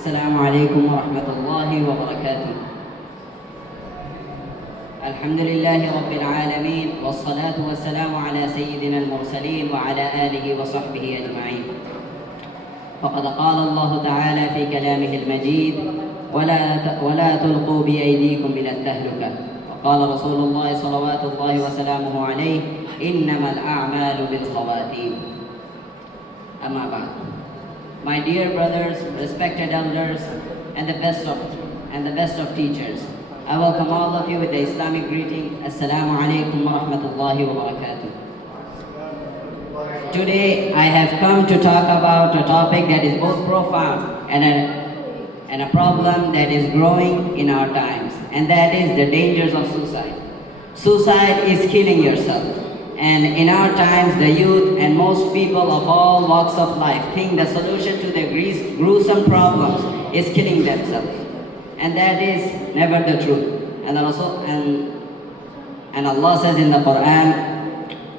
السلام عليكم ورحمة الله وبركاته. الحمد لله رب العالمين والصلاة والسلام على سيدنا المرسلين وعلى آله وصحبه أجمعين. فقد قال الله تعالى في كلامه المجيد: ولا تلقوا بأيديكم إلى التهلكة. وقال رسول الله صلوات الله وسلامه عليه: إنما الأعمال بالخواتيم. أما بعد. My dear brothers, respected elders, and the best of teachers, I welcome all of you with the Islamic greeting. Assalamu alaikum wa rahmatullahi wa barakatuh. Today I have come to talk about a topic that is both profound and a problem that is growing in our times, and that is the dangers of suicide. Suicide is killing yourself. And in our times, the youth and most people of all walks of life think the solution to their gruesome problems is killing themselves. And that is never the truth. And Allah says in the Quran,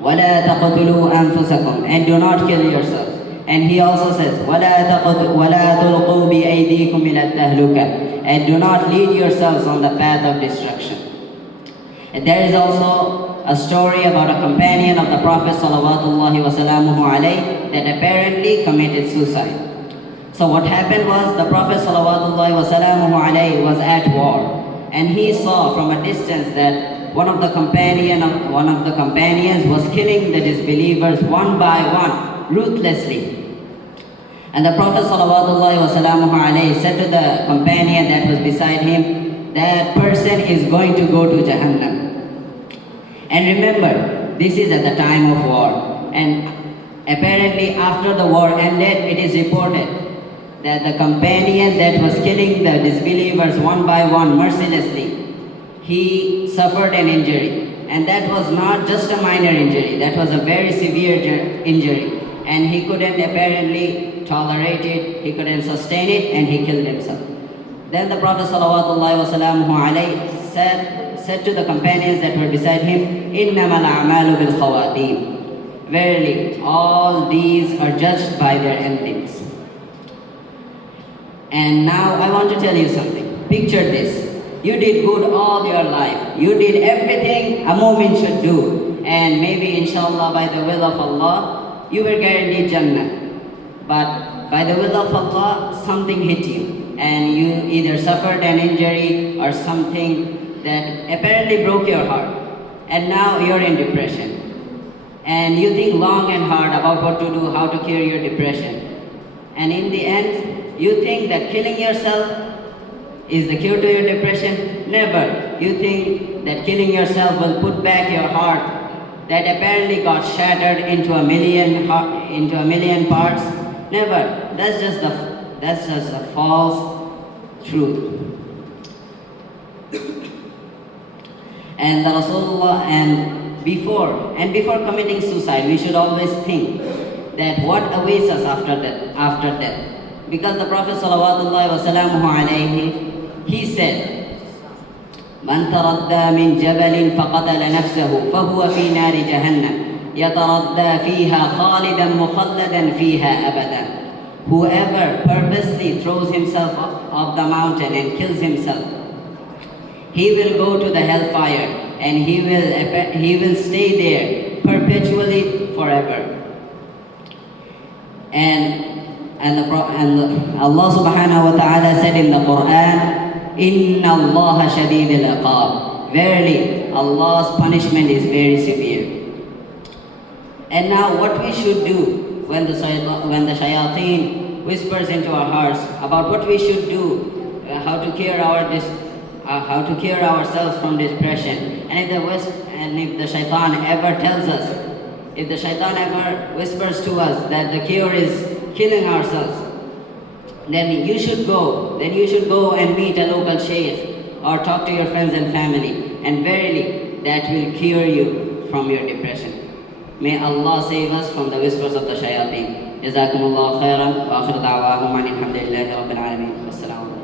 وَلَا تَقْتُلُوا أَنفُسَكُمْ, and do not kill yourself. And He also says, وَلَا تُلْقُوا بِأَيْدِيكُمْ إِلَى التَّهْلُكَةِ, and do not lead yourselves on the path of destruction. And there is also a story about a companion of the Prophet ﷺ that apparently committed suicide. So what happened was, the Prophet ﷺ was at war, and he saw from a distance that one of the companions was killing the disbelievers one by one, ruthlessly. And the Prophet ﷺ said to the companion that was beside him, that person is going to go to Jahannam. And remember, this is at the time of war. And apparently after the war ended, it is reported that the companion that was killing the disbelievers one by one mercilessly, he suffered an injury. And that was not just a minor injury, that was a very severe injury. And he couldn't apparently tolerate it, he couldn't sustain it, and he killed himself. Then the Prophet ﷺ said to the companions that were beside him, إِنَّمَا الْأَعْمَالُ بِالْخَوَاتِيمِ, verily, all these are judged by their endings. And now I want to tell you something. Picture this. You did good all your life. You did everything a mu'min should do. And maybe inshallah by the will of Allah, you were guaranteed Jannah. But by the will of Allah, something hit you. And you either suffered an injury or something that apparently broke your heart. And now you're in depression. And you think long and hard about what to do, how to cure your depression. And in the end, you think that killing yourself is the cure to your depression? Never. You think that killing yourself will put back your heart that apparently got shattered into a million parts? Never. That's just a false truth. And the Rasulullah, before committing suicide, we should always think that what awaits us after death. Because the Prophet ﷺ, he said, من تردى من جبل فقتل نفسه فهو في نار جهنم يتردى فيها خالدا مخلدا فيها أبدا. Whoever purposely throws himself off the mountain and kills himself, he will go to the hellfire and he will stay there perpetually forever. And Allah subhanahu wa ta'ala said in the Quran, Inna Allah shadeed al-iqab. Verily, Allah's punishment is very severe. And now what we should do when the shayateen whispers into our hearts about what we should do, how to cure ourselves from depression. And if the shaitan ever tells us, if the shaitan ever whispers to us that the cure is killing ourselves, then you should go and meet a local shaykh or talk to your friends and family, and verily that will cure you from your depression. May Allah save us from the whispers of the shayateen. Jazakumullahu khairan wa akhiru da'wahum alhamdulillahi rabbil alamin. Wassalamu alaikum.